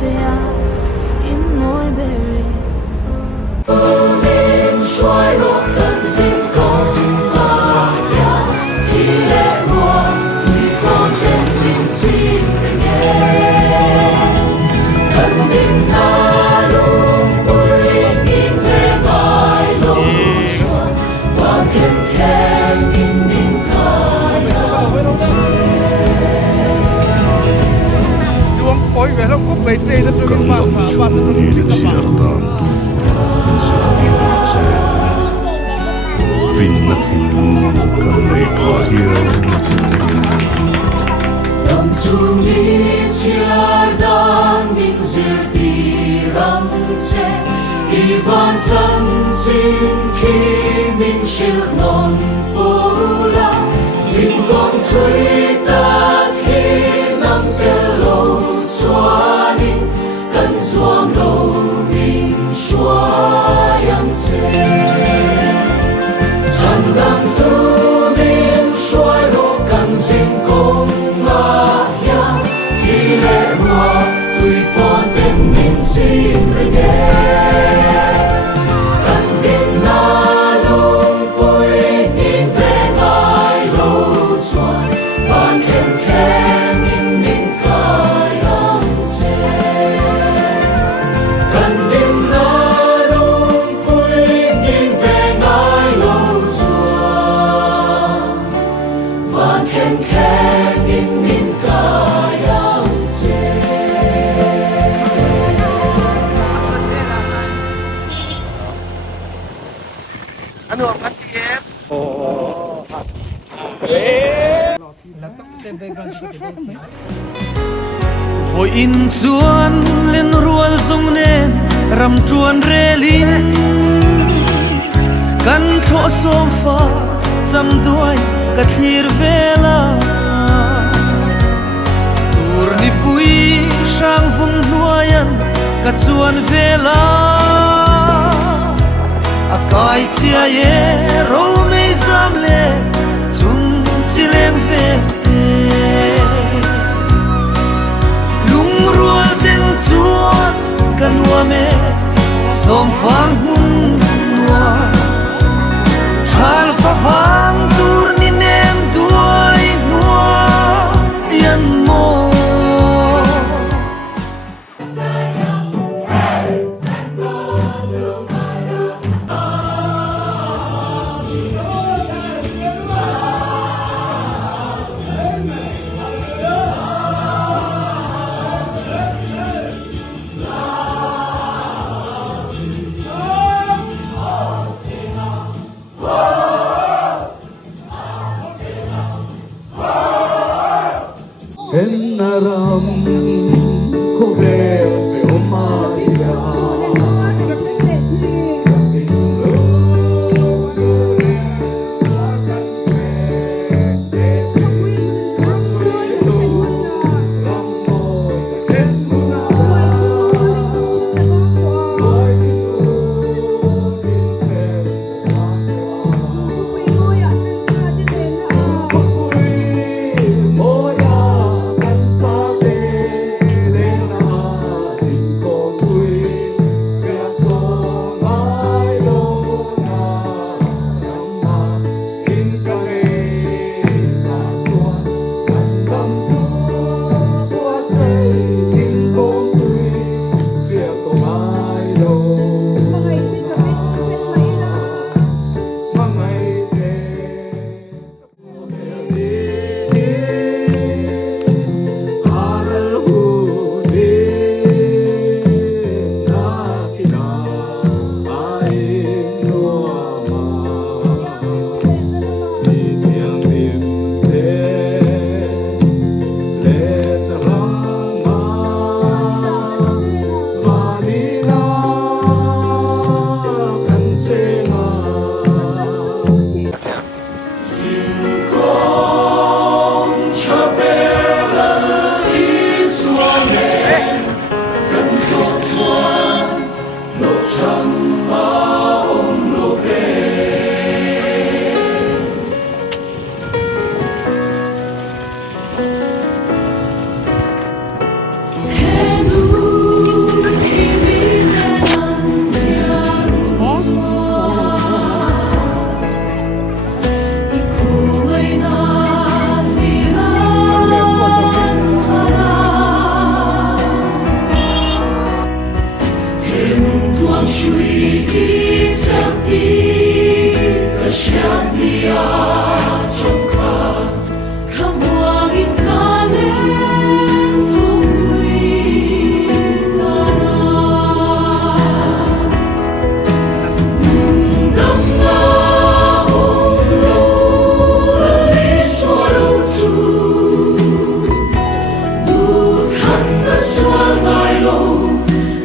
chia in môi bề nên xoay rộn cần xin có ya thì lệ hoa tuy con tên mình xin nghe cần đến na luôn tôi nhìn về ngài lâu xuân và thiên khen in mình Oi, velho, eu comprei três da turma para Finnet hinnu kan ei kahia. Dam chu mi chiar dan min zir ti ram che ivan chan chin khi min shil non fola sin gong thui ta khi nam te lo chuani kan zuam lo min shua yang che Dam tu min xoay rộ cần xin công ma ya thì lệ hoa tuy phó tên mình xin rồi nghe cần tin na luôn vui nhìn về ngài lâu xoan và khen khen in mình ca yang xe cần tin na luôn vui nhìn về ngài lâu Van khen khen in min kayang se Ano ang KTF? Voi in chuan len rual song nen ram chuan relin kan tho som fa cham duai ka thlir vela tur ni pui sang vung nuayan ka chuan vela akai chia ye ro me sam le chum chileng ve lung rual ten chuan kan wa me som fang hun nuwa Chal fa vang tur ni nem duai nuwa yan mo Trên naram khô rê se omaya. xóa ngài lâu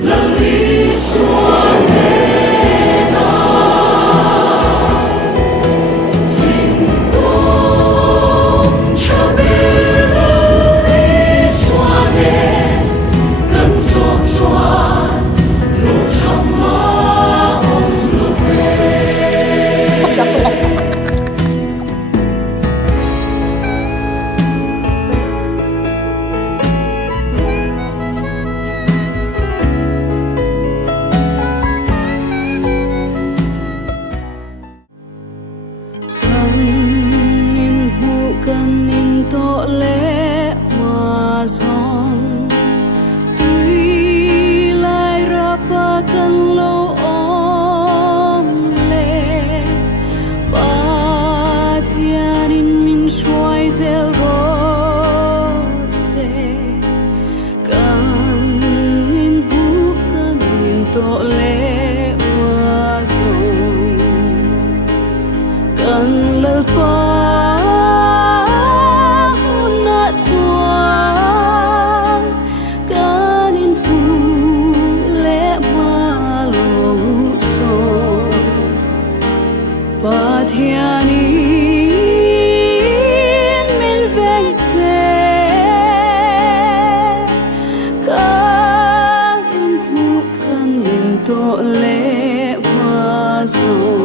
lần lý xóa nè na xin công cha bê lần lý xóa nè gần giọt xóa lũ chăm má ông lũ về cần nhìn tội lẽ mà giòn tuy lại ra ba cần lâu ôm lệ ba thiên in min xoay rêu vô se cần nhìn tội lẽ mà giòn cần lỡ ba thiên in min veng se kan in mu kan in to le ma so